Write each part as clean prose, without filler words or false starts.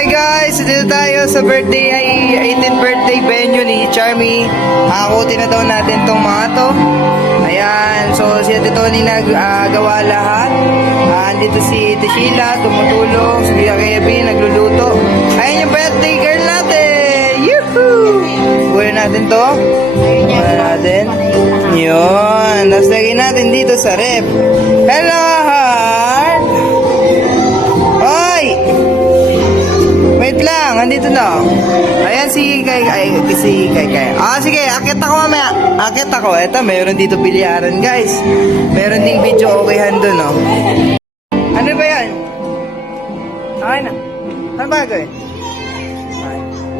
Hi guys! Dito tayo sa birthday, 18th birthday venue ni Charmy. Hakutin na daw natin tong mga to. Ayan, so si Ate Tony nagawa lahat. Dito si Ate Sheila, tumutulong. Si Kevin, nagluluto. Ayan yung birthday girl natin! Yuhuu! Buhay natin to. Buhay natin. Yun. Tapos lagay natin dito sa rep. Hello, heart! Hoy! Wait lang, andito na. Ayan si Kay. Sige, akit ako mamaya. Akit ako. Eto, meron dito bilyaran, guys. Meron ding video okayhan dun, oh. Ano ba yan? Okay na. Ano ba gawin?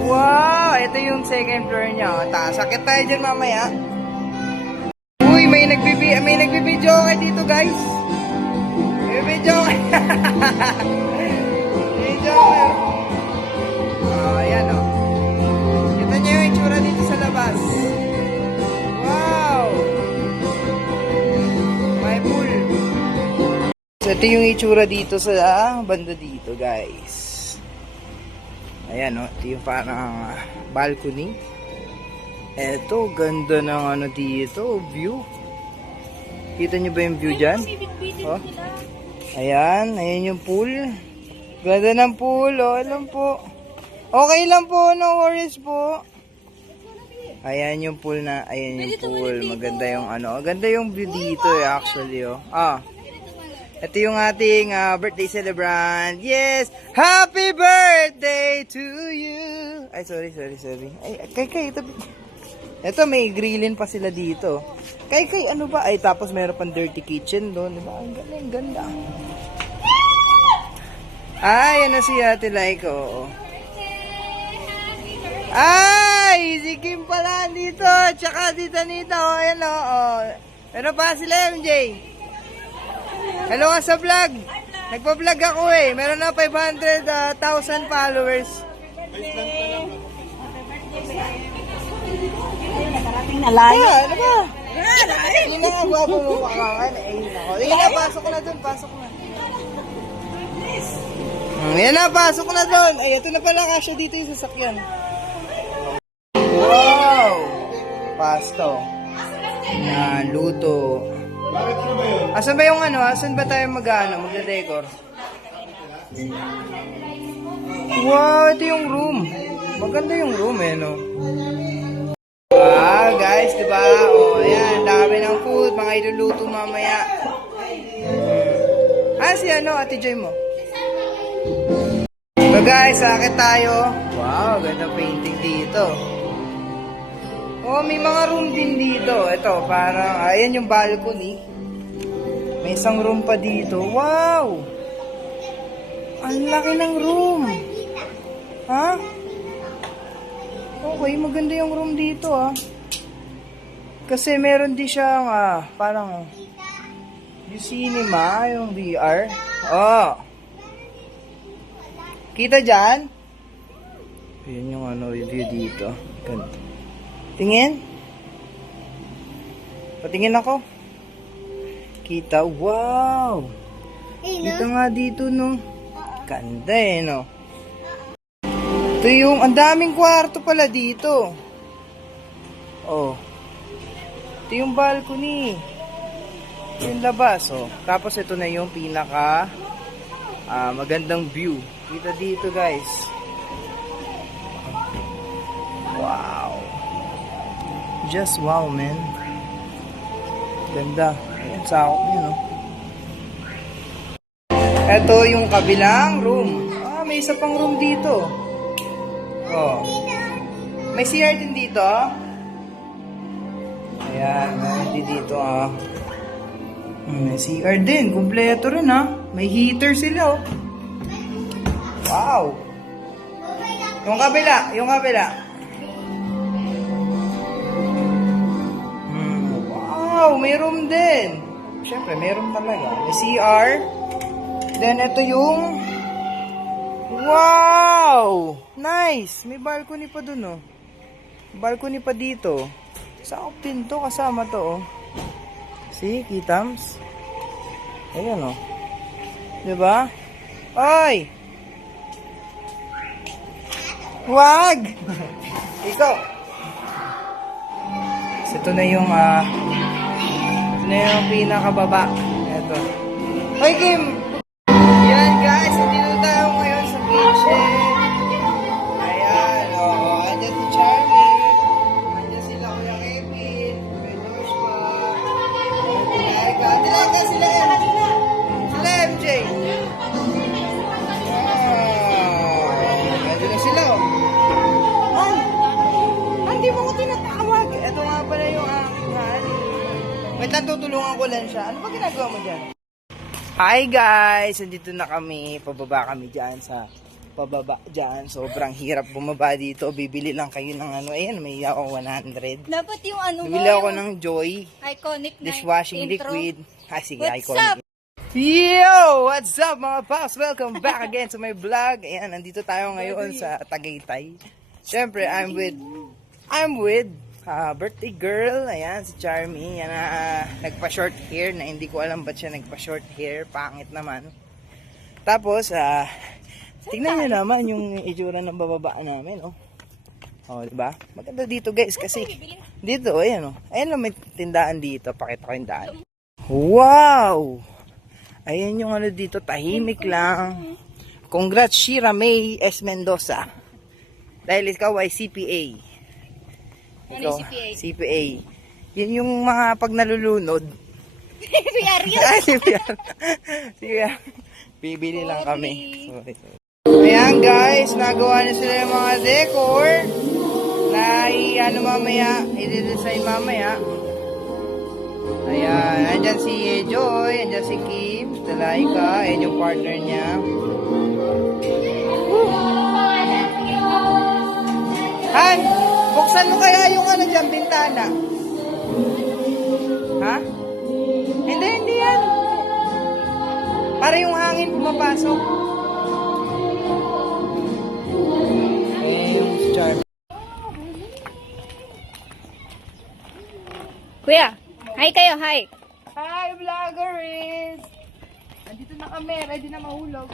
Wow! Ito yung second floor niya, oh. Taas. Akit tayo dyan mamaya. Uy, may nagbibideo okay dito, guys. May video okay. Video okay. Oh, ayan o. Kita niyo yung itsura dito sa labas. Wow! May pool. So, ito yung itsura dito sa banda dito, guys. Ayan o. Ito yung parang balcony. Eto, ganda ng ano dito. View. Kita niyo ba yung view dyan? Oh. Ayan. Ayan yung pool. Ganda ng pool. Oh, alam po. Okay lang po, no worries po. Ayan yung pool na, ayan yung pool. Maganda yung ano, maganda yung view dito actually, oh. Ito yung ating birthday celebrant. Yes! Happy birthday to you! Ay, sorry. Ay, kay, ito may grillin pa sila dito. Kay, ano ba? Ay, tapos meron pang dirty kitchen doon. Diba? Ang ganda. Ay, yan na si Ate Laika, oo. Ay, si Kim pala dito. Tsaka dito. Oh, ayan o. Oh. Meron pa sila MJ. Hello nga sa vlog. Nagpa-vlog ako eh. Meron na 500,000 followers. Nakarating na layo. Ano ba? Hindi na nga bago mo makakan. Hindi na, pasok na dun. Yan na, pasok na dun. Ay, ito na pala kasya dito yung sasakyan. Wow! Pasto. Yan, luto. Asan ba yung ano? Asan ba tayo magde-decor? Wow, ito yung room. Maganda yung room eh, no? Wow, guys, diba? O, ayan, dami ng food. Mga iluluto mamaya. Si ano, Ate Joy mo? So guys, sakit tayo. Wow, ganda painting dito. Oh, may mga room din dito. Ito, parang, ayan yung balcony. May isang room pa dito. Wow! Ang laki ng room. Ha? Okay, maganda yung room dito, ah. Kasi meron din siyang, parang, yung cinema, yung VR. Oh! Kita dyan? Ayan yung ano, review dito. Ganda. Tingin? Patingin ako. Kita, wow! Kita nga dito, no? Ganda eh, no? Ito yung, ang daming kwarto pala dito. Oh. Ito yung balcony. Ito yung labas, oh. Tapos ito na yung pinaka magandang view. Kita dito, guys. Wow. Just wow, man. Ganda. Ayan, sakop yun, no? Ito yung kabilang room. May isa pang room dito. Oh. May CR din dito. Ayan, meron din dito, May CR din. Kumpleto rin, May heater sila, oh. Wow. Yung kabila. Wow, may room din. Siyempre, may room talaga. May CR. Then, ito yung... Wow! Nice! May balcony pa dun, oh. Balcony pa dito. Sakop din to, kasama to, oh. See, kitams? Ayan, oh. Diba? Ay! Wag! Ikaw. So, ito na yung, pinakababa. Ito. Hoy, Kim! Yan, guys. Nandito tayo ngayon sa kitchen. Ayan, andyan si Charlie. Andyan sila Kuya Kevin. May Joshua. Andyan sila yan. Sila MJ. Andyan na sila, oh. Hindi mo ko tinatawag. Ito nga pala yung aking honey. Wait lang, tutulungan ko lang siya. Ano ba ginagawa mo dyan? Hi guys! Nandito na kami. Pababa kami dyan sa pababa dyan. Sobrang hirap bumaba dito. Bibili lang kayo ng ano. Ayan, may ako 100. Dapat yung ano Bibili ako ng Joy iconic na dishwashing intro. liquid. Ay, sige, What's iconic. Yo! What's up mga paps? Welcome back again to my vlog. Ayan, nandito tayo ngayon sa Tagaytay. Siyempre, I'm with birthday girl. Ayan, si Charmy. Yan nagpa-short hair na hindi ko alam ba't siya nagpa-short hair. Pangit naman. Tapos, tingnan nyo naman yung itsura ng bababa namin, oh. Oh, diba? Maganda dito, guys, kasi dito, ayan, oh. Ayan lang may tindahan dito. Pakita ko yung daan. Wow! Ayan yung ano dito, tahimik lang. Congrats, Shira May S. Mendoza. Dahil ikaw ay CPA. Ano Ikaw, CPA? CPA. Yun yung mga pag nalulunod. PR yun. Ay, CPR. Sige, bibili lang kami. Sorry. Ayan guys, nagawa na sila yung mga decor na ano mamaya, i-design mamaya. Ayan, andyan si Joy, andyan si Kim, si Laika, ayan yung partner niya. Han, buksan mo kaya yung ano dyan, bintana. Ha? Hindi yan. Para yung hangin pumapasok. Ayan yung charm. Kuya, hi kayo, hi. Hi, vloggers! Andito na kami, ready na mahulog.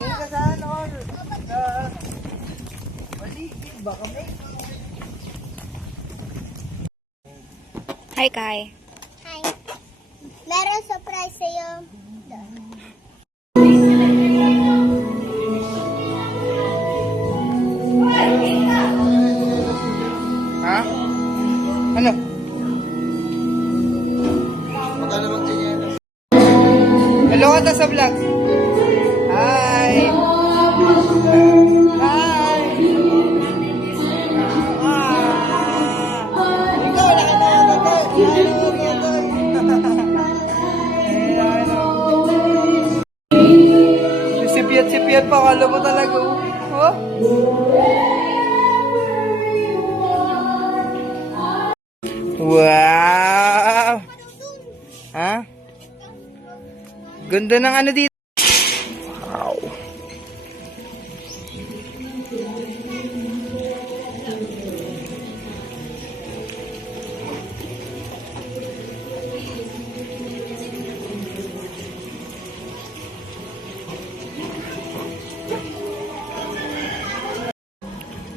Hindi ka sa ano, paligid, baka may... Hi, Kai. Hi. Meron surprise sa'yo. Ha? Ano? Magkano magtinyan? Hello ka ta sa vlog. Hi! Hi! Ikaw, laki na ako to. Sipiyat pa, kala mo talaga. Oh? Wow! Ha? Ganda ng ano dito. Wow.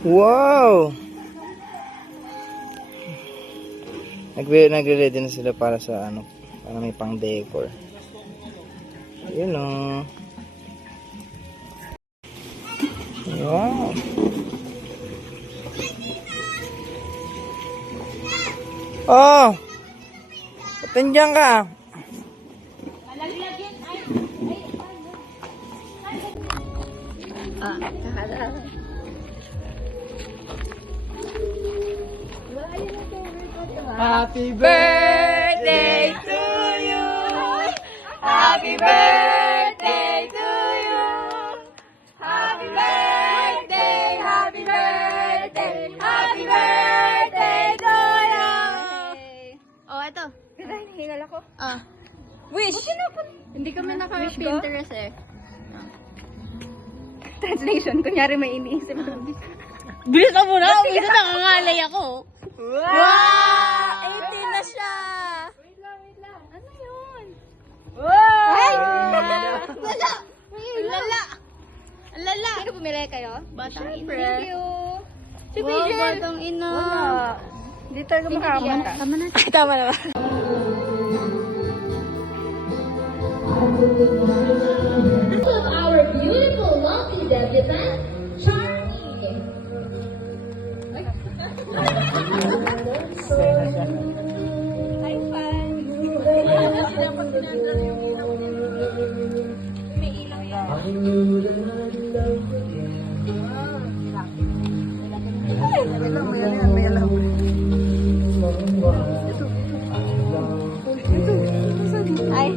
Wow! Nagre-ready na sila para sa ano, para may pang decor. Yun o. Wow! Oh! Ba't nandiyan ka? Happy birthday to you. Happy birthday to you. Happy birthday, happy birthday, happy birthday to you. Oh, eto. Hingal ako. Ah. Wish. Hindi kami naka-Pinterest eh. Translation, kunyari may iniisip. Bilis mo muna. Minsan nakangalay ako. Wow! 18 na siya. Wait lang. Ano yun? Ay! Wala. Wala! Lala. Batang ina. Thank you. Si Wow, Bridget. batang ina. Hindi talaga makakamata. Tama na. Ay, tama na ba? Our beautiful lucky debutant, Charlie. High five. May ilaw yan. Ay.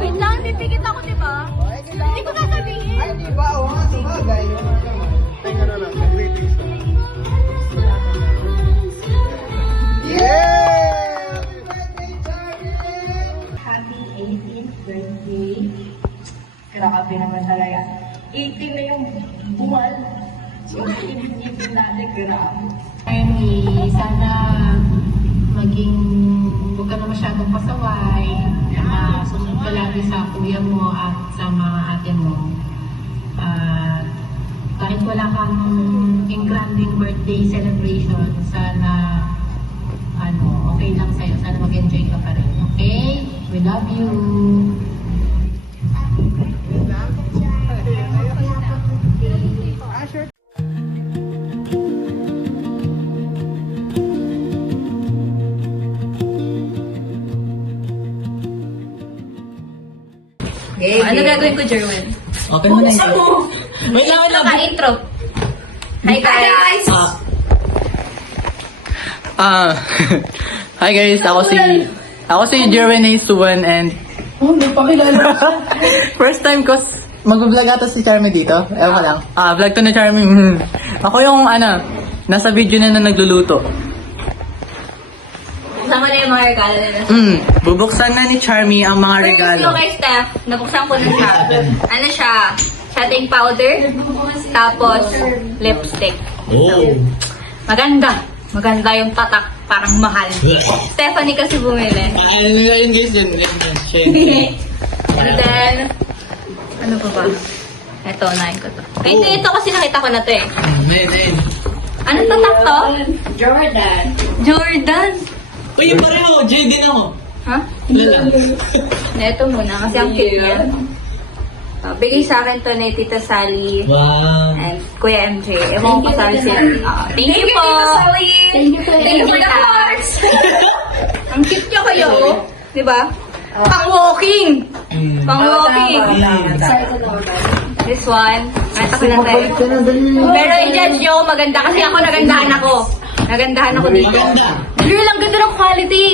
Wait lang, pipikit ako, di ba? Hindi ko sasabihin. Ay, di ba? Oo nga, sabagay. Yeah! Happy 18th birthday. Grabe naman talaga. 18 na yung buwan. So, hindi natin grabe. Ernie, sana maging huwag ka na masyadong pasaway. Sumunod ka lagi sa kuya mo at sa mga ate mo. At kahit wala kang engranding birthday celebration, sana okay lang sa'yo. Sana mag-enjoy ka pa rin. Okay? We love you. Ano gagawin ko, Jerwin? Open mo na yun. Wait lang, wait lang. Intro. Hi guys! Hi guys, ako si Jerwin Suwan and may pakilala. First time ko mag-vlog ata si Charmy dito. Ewan ko lang. Vlog to na Charmy. Ako yung nasa video na nagluluto. Buksan ko na yung mga regalo nila. Bubuksan na ni Charmy ang mga regalo. First kay Steph, nabuksan ko na siya. Ano siya? Setting powder, tapos lipstick. Oh. Maganda. Maganda yung tatak, parang mahal. Stephanie kasi bumili. Ano na yun guys? Yan. And then, ano pa ba? Ito, unahin ko to. Ay, ito kasi nakita ko na to eh. Anong tatak to? Jordan. Jordan. Uy, yung pareho. J din ako. Ha? Ito muna, kasi ang cute niya. Bigay sa akin to ni Tita Sally Wow. and Kuya MJ. Ewan ko saan sila. Thank you po! Thank you for the hearts! Ang cute niya kayo, oh. Diba? Pang-walking! Pang-walking! This one. Nakita ko na tayo. Pero i-judge nyo ako maganda kasi ako nagandahan ako. Nagandahan ako dito. Girl, ang ganda ng quality!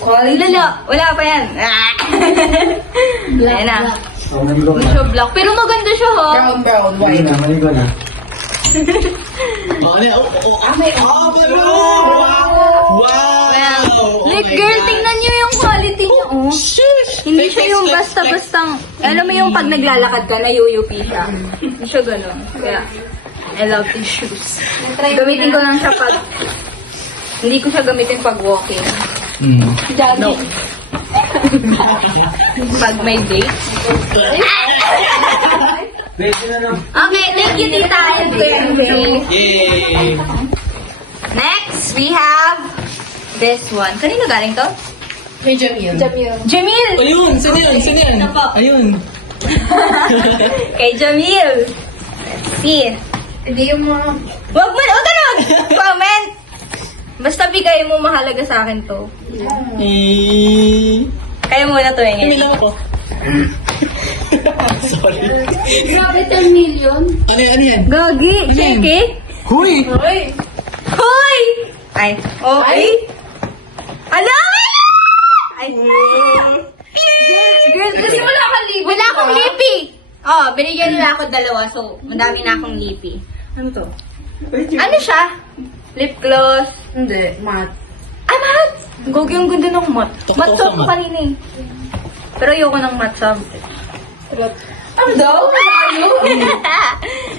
Lala, wala pa yan. Ayan na. Hindi siya black. Pero maganda siya, ha? Brown, white. Maligo na. Wow! Like, girl, tingnan niyo yung quality niya, oh. Hindi siya yung basta-bastang, alam mo yung pag naglalakad ka, nayuyupi siya. Hindi siya ganun. Kaya, I love these shoes. Gamitin ko lang siya pag, hindi ko siya gamitin pag walking. No. Pag may date. Okay, thank you, Tita and Kuya MJ. Yay! Next, we have this one. Kanino galing to? Kay Jamil. Jamil! Ayun! Sino yun? Sino yun? Ayun! Kay Jamil. Let's see. Hindi yung mga... Wag ka na comment! Basta bigay mo mahalaga sa akin to. Kaya muna to Kami hingin. lang ako. Sorry. Grabe, 10 million. Ano yan? Gagi, check eh. Huy! Hoy! Ay, okay. Ala! Ay, girl, kasi wala akong lipi. Wala akong lipi. Oh, binigyan nila ako dalawa, so madami na akong lipi. Ano to? Ano siya? Lip gloss. Hindi, matte. Ay, matte! Gogi, ang ganda ng matte. Matte Tuktok sa to matte. kanina eh. Pero ayoko ng matte sa... Ano daw?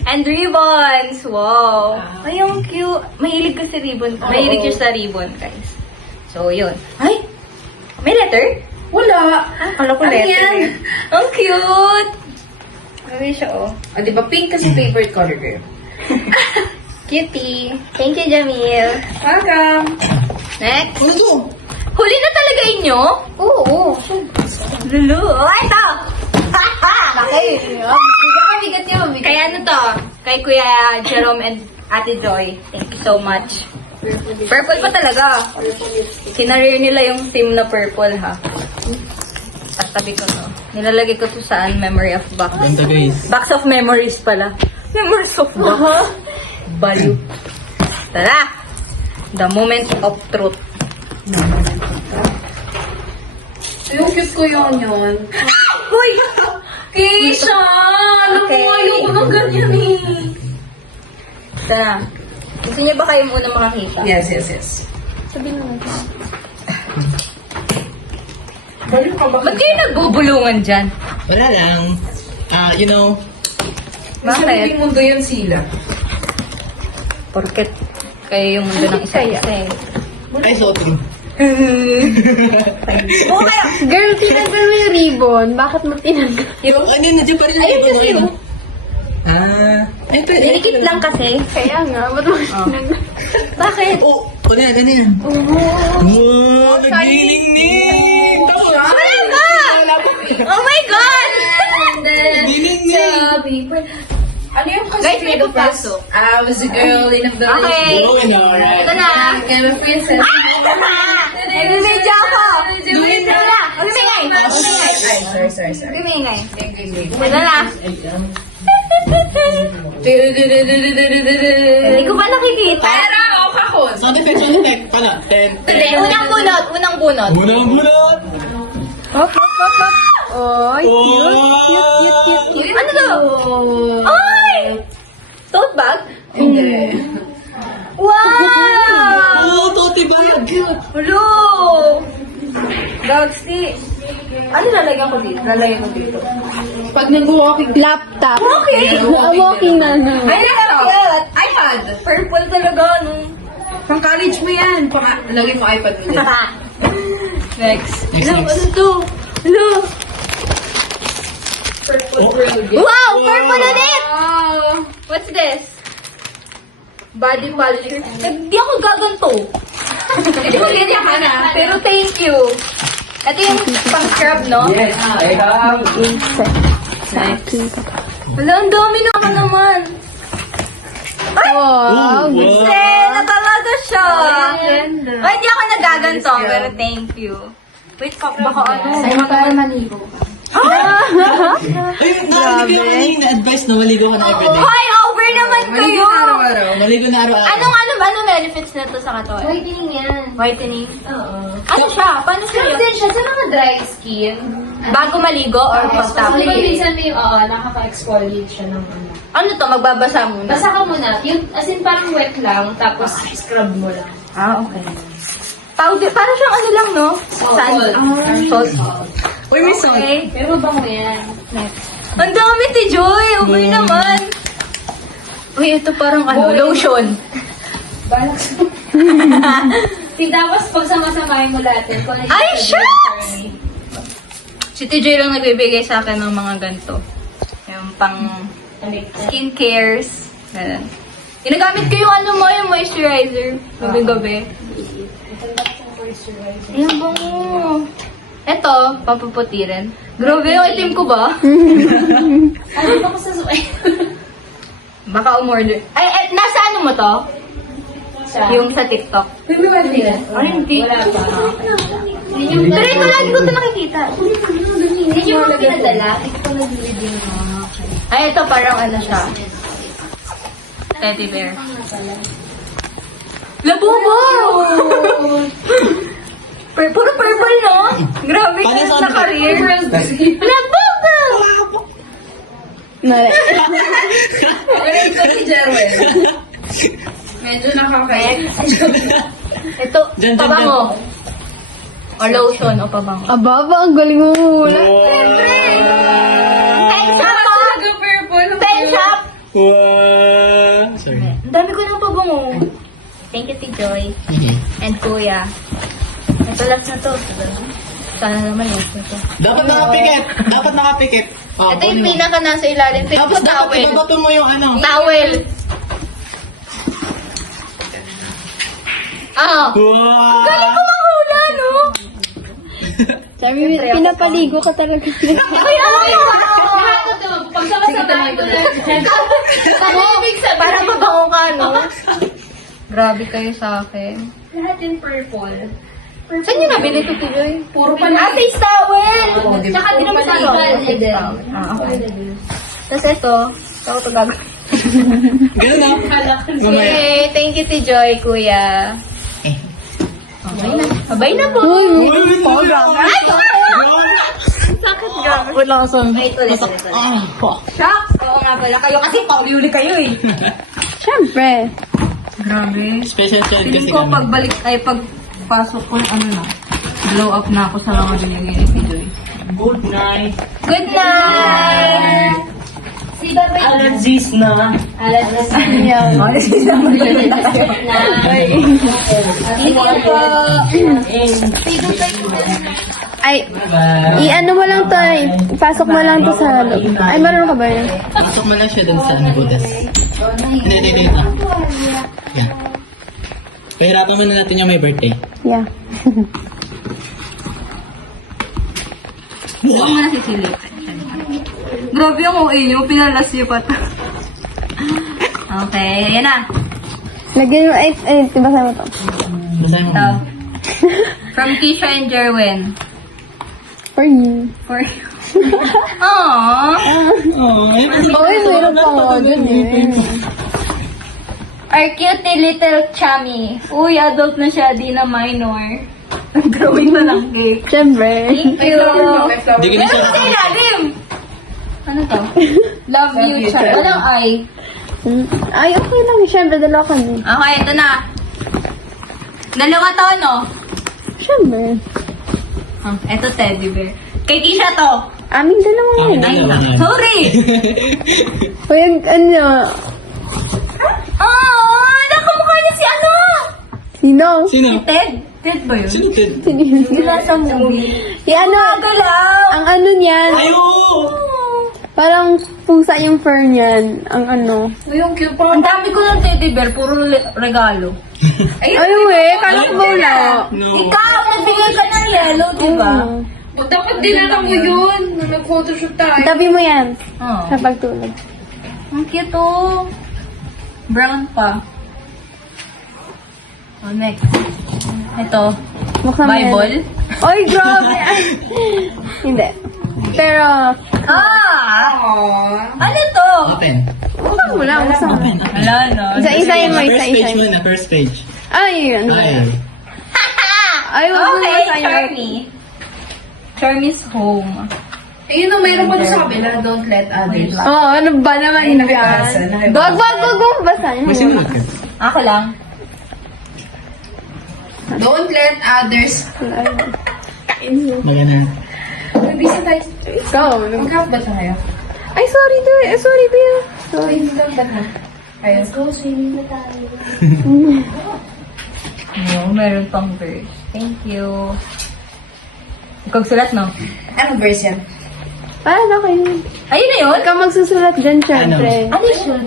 And ribbons! Wow! Ay, ang cute. Mahilig ko sa ribbon. Mahilig ko sa ribbon, guys. So, yun. Ay! May letter? Wala. Kala ko Ano letter. yan? Ang cute! Ano siya, oh. Ah, di ba pink kasi favorite color ko yun? Cutie. Thank you, Jamil. Welcome. Next. Ano to? Huli na talaga inyo? Oo. Lulu. Oh, ito! Laki. Bigat yun. Kaya ano to? Kay Kuya Jerome and Ate Joy. Thank you so much. Purple pa talaga. Kinareer nila yung team na purple, ha? Tatabi ko to. Nilalagay ko to saan? Memory of box. Ganda guys. Box of memories pala. Memories of box. Value. Tara! The moment of truth. Yung cute ko yun. Uy! Keisha! Ano Okay. mo? Ayoko ng ganyan eh. Tara. Gusto niyo ba kayo muna makakita? Yes. Ba't kayo nagbubulungan dyan? Wala lang. You know, Nasa Bakit? living mundo yun sila. Porket kayo yung mundo ng isa-isa eh. ay so true. Oo kayo! Girl, tinanggal mo yung ribbon. Bakit mo tinanggal? Yung ano yun, nandiyan pa rin yung Ayun ibon, kasi ayun. oh. Ay, pwede. Dinikit lang kasi. Kaya nga, ba't mo tinanggal? Bakit? Oh, ano yan? Wow, nagiling ni! Wala ka! Oh my God! Nagiling ni! Ano yung Guys, may papasok. I was a girl in a village. Okay. Oh, alright. Ito na. I'm a princess. Nagbibidyo ako! Ito na! Umingay! Ay, sorry. Umingay. Ito na. Hindi ko pa nakikita. Para ako kakon. Sound effect. Pala. Hindi, unang bunot. Bunot! Hop. Oy, cute. Ano to? Ay! Tote bag? Hindi. Wow! Oh, tote bag! Hello! Gagsti. Ano lalagyan ko dito? Pag nag-walking, Laptop. Okay. Walking na na. Ay, nakakit. iPad. Purple talaga, no? Pang college mo yan. Lagay mo iPad mo dyan. Next. Next. Ano to? Hello! Wow! Purple ulit! What's this? Body polisher. Hindi ako gaganto. Hindi mo ganyan ka na. Pero thank you. Ito yung pang-scrub, no? Yes, I have. Wala, ang dami naman. Ay! Wow. Sena talaga siya. Ay, hindi ako nagaganto, pero thank you. Wait, baka ano? Ano para maligo ka? Ay, nabigyan ko na advice na maligo ka na everyday. Hoy, over naman kayo! Maligo na araw-araw. Anong benefits nito sa katawan? Whitening yan. Whitening? Oo. Ano siya? Paano siya? Ano din siya sa mga dry skin? Bago maligo or pagtapos? Pag minsan may, nakaka-exfoliate siya ng ano. Ano to? Magbabasa muna? Basa ka muna. Yung, as in parang wet lang, tapos scrub mo lang. Ah, okay. Powder, parang siyang ano lang, no? Salt. Uy, may salt. Okay. Pero mabango yan. Ang dami, ti Joy! Ubay naman! Uy, ito parang ano, lotion. Balak sa... Tapos pag samasamahin mo lahat yun, kung ano yung Ay, sabihin shucks! for me. Si TJ lang nagbibigay sa akin ng mga ganito. Yung pang skincares. Ganun. Ginagamit ko yung ano mo, yung moisturizer. Gabi-gabi. Ayan ba mo? Ito, pampaputi rin. Grabe yung itim ko ba? Ano ba ko sa... Baka umorder. Ay, nasa ano mo to? Yung sa TikTok. May wala nila? Ay, hindi. Wala pa. Pero ito lagi ko ito nakikita. Hindi nyo mga pinadala? Hindi ko nag-redeem. Ay, ito parang ano siya. Teddy bear. Labubo! Puro purple, no? Grabe Paano ka sa na career. Labubo! Galing ko si Jerwin. Medyo nakakaya. Ito, Dyan, pabango. O lotion, o pabango. Ababa, ang galing mo mula. Thanks up, ha? Thanks up! Wow. Sorry. Ang dami ko ng pabango. Thank you, Joy. And Kuya. Ito last na to. Sana naman last na to. Dapat nakapikit. Dapat nakapikit. Oh, Ito yung pinaka nasa ilalim. Pin Tapos ko dapat towel. ibabato mo yung ano. Towel. Ah. Wow. Galing ko mahula, no? Sabi mo, pinapaligo ka talaga. Ay, ay! Lahat ito, pag samasamahin mo lahat yan. Parang mabango ka, no? Grabe kayo sa akin. Lahat yung purple. Saan nyo nabili ito, Tijoy? Puro Ah, face towel! Tsaka din naman sa Paligal. Ah, okay. Tapos ito, ito gagawin. Ganun na. Mamaya. Yay! Thank you, Tijoy, Kuya. Abay na. Abay na po. Uy, Ay! Sakit gabi. Wait lang, asan? Wait, ulit. Ah, po. Shucks! Oo nga pala. Kayo kasi pauli-uli kayo eh. Siyempre. Grabe. Special child kasi Feeling ko kami. pagbalik ay pagpasok ko ano na. Blow up na ako sa mga binigay ni Tijoy. Good night. Good night! Si Babay. Allergies na. Alas na niya. Ay, i-ano mo lang to, pasok mo lang to sa loob. Ay, marunong ka ba yun? Pasok mo lang siya dun sa butas. Hindi. Yan. Pahirapan mo na natin yung may birthday. Yeah. Huwag mo na sisilip. Grabe yung OA nyo. Pinalas nyo pa to. Okay, yan na. Lagyan mo, ay, basahin mo to. Basahin mo. Ito. From Keisha and Jerwin. For you. For you. Aww. Oy, meron pa nga dun eh. Our cutie little chummy. Uy, adult na siya, di na minor. Drawing na lang cake. Siyempre. Thank you. Hindi ko na siya Meron sa ilalim. Ano to? Love you, chummy. Walang I. Ay, okay lang. Siyempre, dalawa kami. Okay, ito na. Dalawa to, no? Siyempre. Ito teddy bear. Kay Kisha to. Aming dalawa Okay, nga. dalawa yan. Sorry. Uy, ano? Oh, nakamukha niya si ano? Sino? Sino? Ted. Ted ba yun? Sino Ted? Sino yun? Yung nasa movie. Ano? Galaw. Ang ano niyan, Ayo! parang pusa yung fur niyan. Ang ano. Yung cute pa. Ang dami ko ng teddy bear. Puro regalo. Ano eh? Kala ko ba wala? No. Ikaw, nagbigay ka ng yellow, di ba? Dapat dinala mo yun nung nag-photoshoot tayo. Tabi mo yan Oh. sa pagtulog. Ang cute oh. Brown pa. Oh, next. Ito. Buksan mo yan. Bible. Oy, grabe! Hindi. Pero, Ano to? Open. buksan mo lang, buksan mo. Wala, no? Isa-isayin mo, First page isa-isayin mo. muna, first page. Ay, yun. Ay. Ay, wag mo Okay, basahin. Charmy. Charmy's home. Ayun o, mayroon pa doon sa kabila. Don't let others. Oo, ano ba naman yan? Wag, wag, wag, basahin May mo. sinulat ka. Ako lang. Don't let others. Ganun. Nagbisa tayo. Ikaw. Mag-half ba tayo? Ay, sorry, Bill. Sorry, Bill. Sorry. Ayun. No, meron pang verse. Thank you. Ikaw sulat, no? Anong verse yan? Paano kayo? Ayun na yun? Ikaw magsusulat dyan, syempre. Ano yun?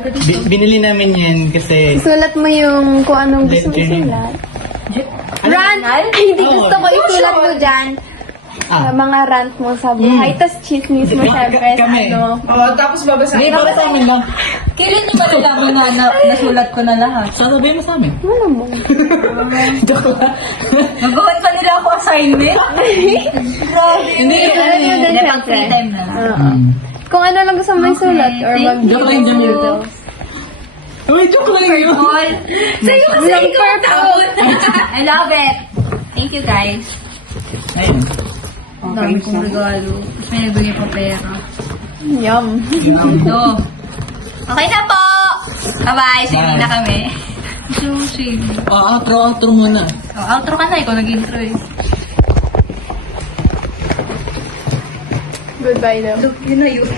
Binili namin yan kasi... Sulat mo yung kung anong gusto mo Letter. sulat. Rant! Ay, hindi Oo. gusto ko isulat mo dyan. Ah. Mga rant mo sa buhay. Tas chismis mo, syempre. Sa Kami. ano. Oo, tapos babasahin. Hindi, para sa amin lang. Kailan niyo malalaman na nasulat ko na lahat? Sasabihin mo sa amin. Ano mo? Joke lang. Magawan pa nila ako assignment? Grabe. Hindi, Sulat mo ano dyan, Hindi, pag syempre. free time na lang. Oo. Kung ano lang gusto mo isulat or thank mag Joke lang, Jamil. doodles. Uy, joke lang yun. All. Sa'yo kasi Walang ikaw purpose. takot. I love it. Thank you, guys. Ayun. Ang dami kong regalo. Tapos may nagbigay pa pera. Yum. Ito. Okay na po! Bye-bye! Swimming na kami. Sushi. Outro muna. Oh, outro ka na. Ikaw nag-intro eh. Goodbye daw. Yun na yun.